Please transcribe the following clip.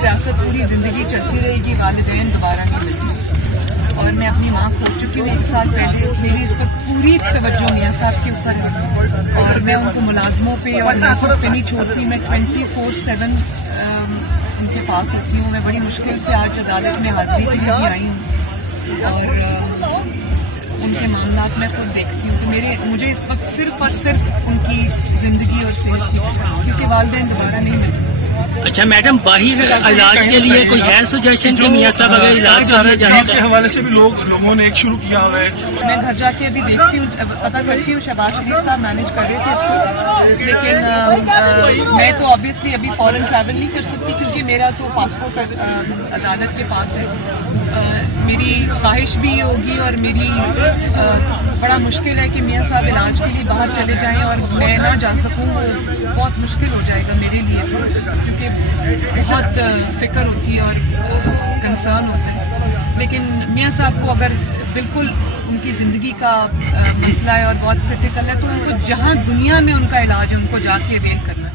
سیاست پوری زندگی چلتی رہے گی، والدین دوبارہ نہیں ملتے، اور میں اپنی ماں کھو چکی ہوں 1 سال پہلے. میری اس وقت پوری توجہ میاں صاحب کے اوپر ہے، اور میں ان کو ملازموں پہ اور نرسز پہ نہیں چھوڑتی. میں 24/7 ان کے پاس ہوتی ہوں. میں بڑی مشکل سے آج عدالت میں حاضری کے لیے بھی آئی ہوں، اور ان کے معاملات میں خود دیکھتی ہوں. تو مجھے اس وقت صرف اور صرف ان کی زندگی اور صحت کی فکر ہے، کیونکہ والدین دوبارہ نہیں ملتے. اچھا میڈم، باہر علاج کے لیے کوئی ہے سجیشن کہ میاں صاحب اگر علاج کے لیے جانا کے حوالے سے بھی لوگوں نے ایک شروع کیا ہوا ہے؟ میں گھر جا کے ابھی دیکھتی ہوں، پتہ کرتی ہوں. شہباز شریف صاحب مینیج کر رہے تھے اس کو، لیکن میں تو آبویسلی ابھی فورن ٹریول نہیں کر سکتی، کیونکہ میرا تو پاسپورٹ عدالت کے پاس ہے. میری خواہش بھی ہوگی اور میری بڑا مشکل ہے کہ میاں صاحب علاج کے لیے باہر چلے جائیں اور میں نہ جا سکوں. وہ بہت مشکل ہو جائے گا میرے لیے، کیونکہ بہت فکر ہوتی ہے اور کنسرن ہوتا ہے. لیکن میاں صاحب کو اگر بالکل ان کی زندگی کا مسئلہ ہے اور بہت کرٹیکل ہے، تو ان کو جہاں دنیا میں ان کا علاج ہے ان کو جا کے اویل کرنا.